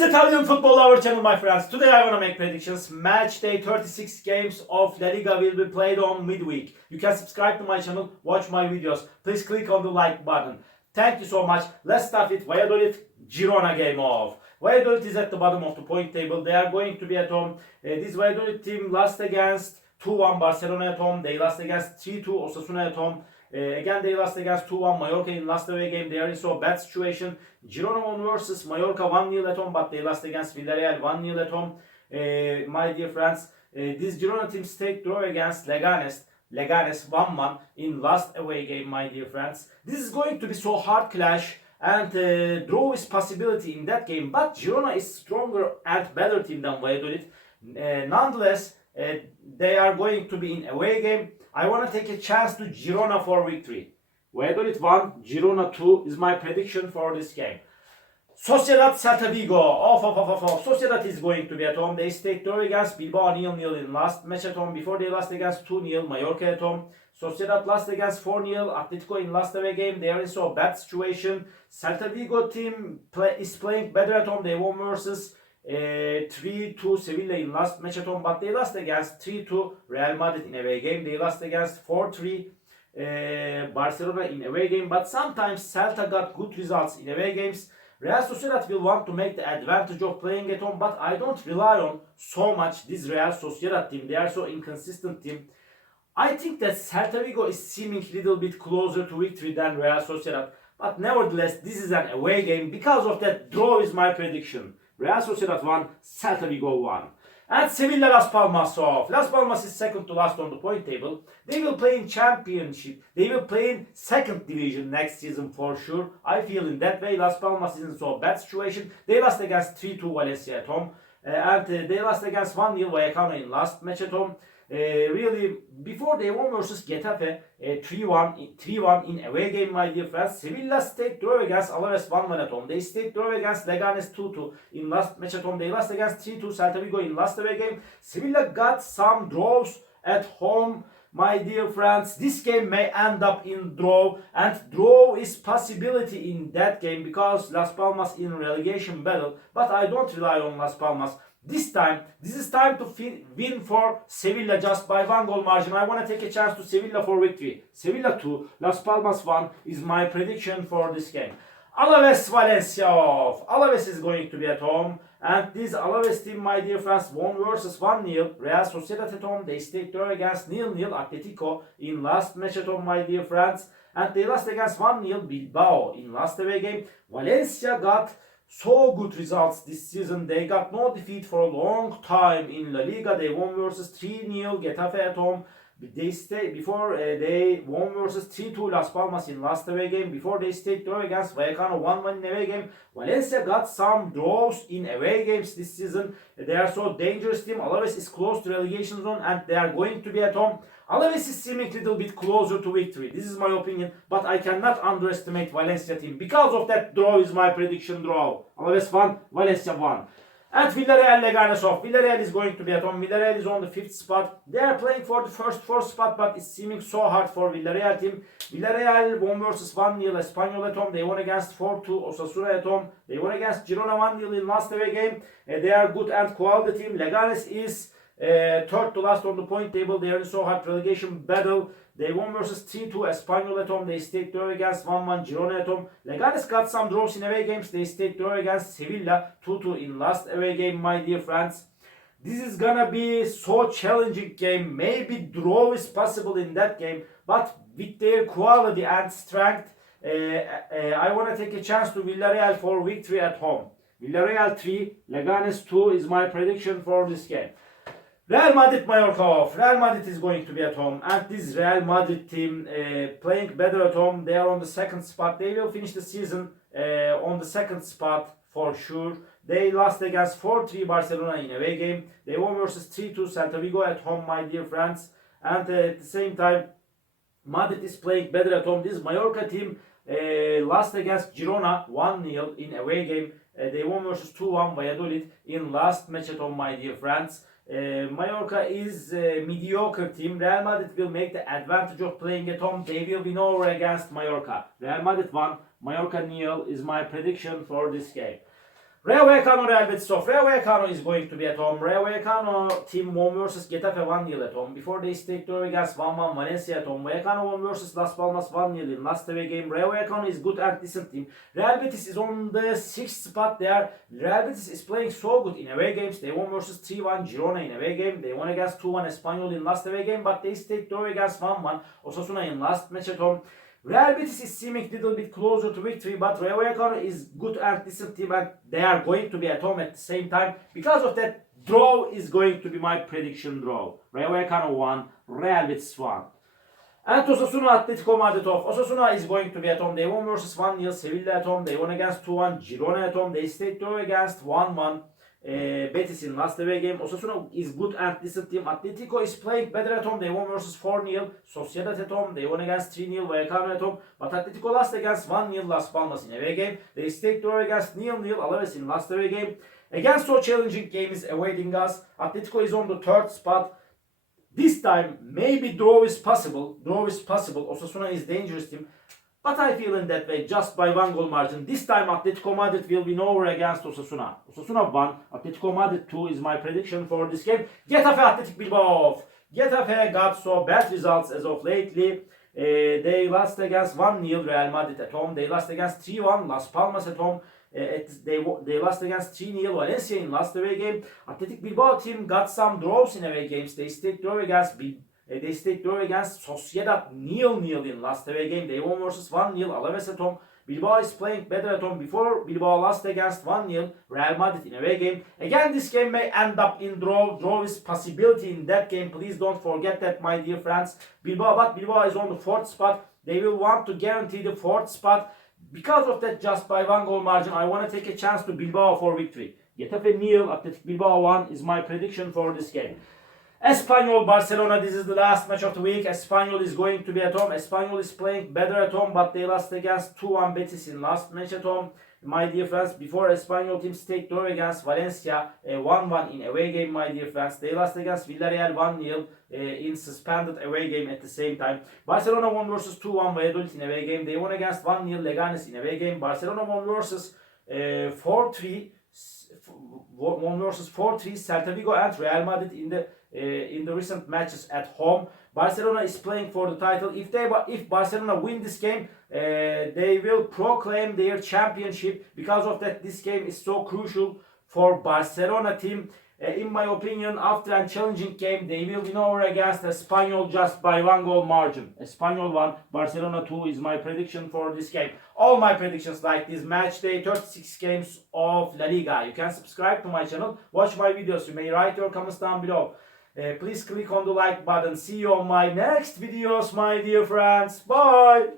is Italian Football Our channel, my friends. Today I want to make predictions. Match day 36 games of La Liga will be played on midweek. You can subscribe to my channel, watch my videos. Please click on the like button. Thank you so much. Let's start with Valladolid Girona game off. Valladolid is at the bottom of the point table. They are going to be at home. This Valladolid team lost against 2-1 Barcelona at home. They lost against 3-2 Osasuna at home. Again, they lost against 2-1 Mallorca in last away game. They are in so bad situation. Girona won versus Mallorca 1-0 at home, but they lost against Villarreal 1-0 at home. My dear friends, this Girona team stayed draw against Leganes 1-1 in last away game, my dear friends. This is going to be so hard clash, and draw is possibility in that game, but Girona is stronger and better team than Valladolid. Nonetheless, they are going to be in away game. I want to take a chance to Girona for victory. Valladolid 1, Girona 2 is my prediction for this game. Sociedad Celta Vigo. Off. Sociedad is going to be at home. They stayed draw against Bilbao 0-0 in last match at home. Before they lost against 2-0 Mallorca at home. Sociedad lost against 4-0 Atletico in last away game. They are in so bad situation. Celta Vigo team is playing better at home. They won versus 3-2 Sevilla in last match at home, but they lost against 3-2 Real Madrid in away game. They lost against 4-3 Barcelona in away game, but sometimes Celta got good results in away games. Real Sociedad will want to make the advantage of playing at home, but I don't rely on so much this Real Sociedad team. They are so inconsistent team. I think that Celta Vigo is seeming a little bit closer to victory than Real Sociedad, but nevertheless this is an away game. Because of that, draw is my prediction. Real Sociedad 1, Celta Vigo 1. And Sevilla Las Palmas off. Las Palmas is second to last on the point table. They will play in championship. They will play in second division next season for sure. I feel in that way. Las Palmas is in so bad situation. They lost against 3-2 Valencia at home. And they lost against 1-0 Vallecano in last match at home. Really, before they won versus Getafe 3-1 in away game, my dear friends. Sevilla stayed draw against Alaves 1-1 at home. They stayed draw against Leganes 2-2 in last match at home. They lost against 3-2 Celta Vigo in last away game. Sevilla got some draws at home, my dear friends. This game may end up in draw, and draw is possibility in that game because Las Palmas in relegation battle, but I don't rely on Las Palmas. This is time to win for Sevilla just by 1 goal margin. I want to take a chance to Sevilla for victory. Sevilla 2, Las Palmas 1 is my prediction for this game. Alaves Valencia off. Alaves is going to be at home. And this Alaves team, my dear friends, won versus 1-0 Real Sociedad at home. They stayed draw against 0-0 Atletico in last match at home, my dear friends. And they lost against 1-0 Bilbao in last away game. Valencia got so good results this season. They got no defeat for a long time in La Liga. They won versus 3-0 Getafe at home. They won versus 3-2 Las Palmas in last away game. Before they stayed draw against Vallecano 1-1 in away game. Valencia got some draws in away games this season. They are so dangerous team. Alaves is close to relegation zone and they are going to be at home. Alaves is seeming a little bit closer to victory. This is my opinion, but I cannot underestimate Valencia team. Because of that, draw is my prediction draw. Alaves 1, Valencia 1. And Villarreal Leganes off. Villarreal is going to be at home. Villarreal is on the 5th spot. They are playing for the first 4th spot, but it's seeming so hard for Villarreal team. Villarreal won versus 1-0 Espanyol at home. They won against 4-2 Osasuna at home. They won against Girona 1-0 in last away game. They are good and quality team. Leganes is third to last on the point table. They are in so hard relegation battle. They won versus 3-2 Espanyol at home. They stayed draw against 1-1 Girona at home. Leganes got some draws in away games. They stayed draw against Sevilla 2-2 in last away game, my dear friends. This is gonna be so challenging game. Maybe draw is possible in that game, but with their quality and strength, I want to take a chance to Villarreal for victory at home. Villarreal 3, Leganes 2 is my prediction for this game. Real Madrid Mallorca off. Real Madrid is going to be at home, and this Real Madrid team playing better at home. They are on the 2nd spot. They will finish the season on the 2nd spot for sure. They lost against 4-3 Barcelona in away game. They won versus 3-2 Celta Vigo at home, my dear friends. And at the same time, Madrid is playing better at home. This Mallorca team lost against Girona 1-0 in away game. They won versus 2-1 Valladolid in last match at home, my dear friends. Mallorca is a mediocre team. Real Madrid will make the advantage of playing at home. They will win over against Mallorca. Real Madrid 1, Mallorca 0 is my prediction for this game. Rayo Vallecano Real Betis off. Rayo Vallecano is going to be at home. Rayo Vallecano team won versus Getafe 1-0 at home. Before they stayed draw against 1-1 Valencia at home. Vallecano won versus Las Palmas 1-0 in last away game. Rayo Vallecano is good and decent team. Real Betis is on the 6th spot there. Real Betis is playing so good in away games. They won versus 3-1 Girona in away game. They won against 2-1 Espanyol in last away game, but they stayed draw against 1-1 Osasuna in last match at home. Real Betis is seeming a little bit closer to victory, but Rayo Vallecano is good and decent team, and they are going to be at home at the same time. Because of that, draw is going to be my prediction draw. Rayo Vallecano 1, Real Betis 1. And Osasuna Atletico Madrid off. Osasuna is going to be at home. They won versus 1-0 Sevilla at home. They won against 2-1 Girona at home. They stayed draw against 1-1 Betis in last away game. Osasuna is good and decent team. Atletico is playing better at home. They won versus 4-0 Sociedad at home. They won against 3-0 Vallecano at home. But Atletico lost against 1-0 Las Palmas in away game. They stayed draw against 0-0 Alaves in last away game. Again, so challenging game is awaiting us. Atletico is on the 3rd spot. This time, maybe draw is possible. Draw is possible. Osasuna is dangerous team. But I feel in that way, just by 1 goal margin. This time Atletico Madrid will win over against Osasuna. Osasuna 1, Atletico Madrid 2 is my prediction for this game. Getafe Athletic Bilbao off. Getafe got so bad results as of lately. They lost against 1-0 Real Madrid at home. They lost against 3-1 Las Palmas at home. They lost against 3-0 Valencia in last away game. Athletic Bilbao team got some draws in away games. They stayed draw against Sociedad 0-0 in last away game. They won versus 1-0 Alaves at home. Bilbao is playing better at home. Before Bilbao lost against 1-0 Real Madrid in away game. Again, this game may end up in draw. Draw is possibility in that game. Please don't forget that, my dear friends. Bilbao is on the 4th spot. They will want to guarantee the 4th spot. Because of that, just by 1 goal margin, I want to take a chance to Bilbao for victory. Getafe 0, Athletic Bilbao 1 is my prediction for this game. Espanyol Barcelona, this is the last match of the week. Espanyol is going to be at home. Espanyol is playing better at home, but they lost against 2-1 Betis in last match at home. My dear friends, before Espanyol team stayed draw against Valencia 1-1 in away game, my dear friends. They lost against Villarreal 1-0 in suspended away game at the same time. Barcelona won versus 2-1 Valladolid in away game. They won against 1-0 Leganes in away game. Barcelona won versus 4-3 Celta Vigo and Real Madrid in the recent matches at home. Barcelona is playing for the title. If Barcelona win this game, they will proclaim their championship. Because of that, this game is so crucial for Barcelona team. In my opinion, after a challenging game, they will win over against Espanyol just by 1 goal margin. Espanyol 1, Barcelona 2 is my prediction for this game. All my predictions like this match day 36 games of La Liga. You can subscribe to my channel, watch my videos. You may write your comments down below. Please click on the like button. See you on my next videos, my dear friends. Bye.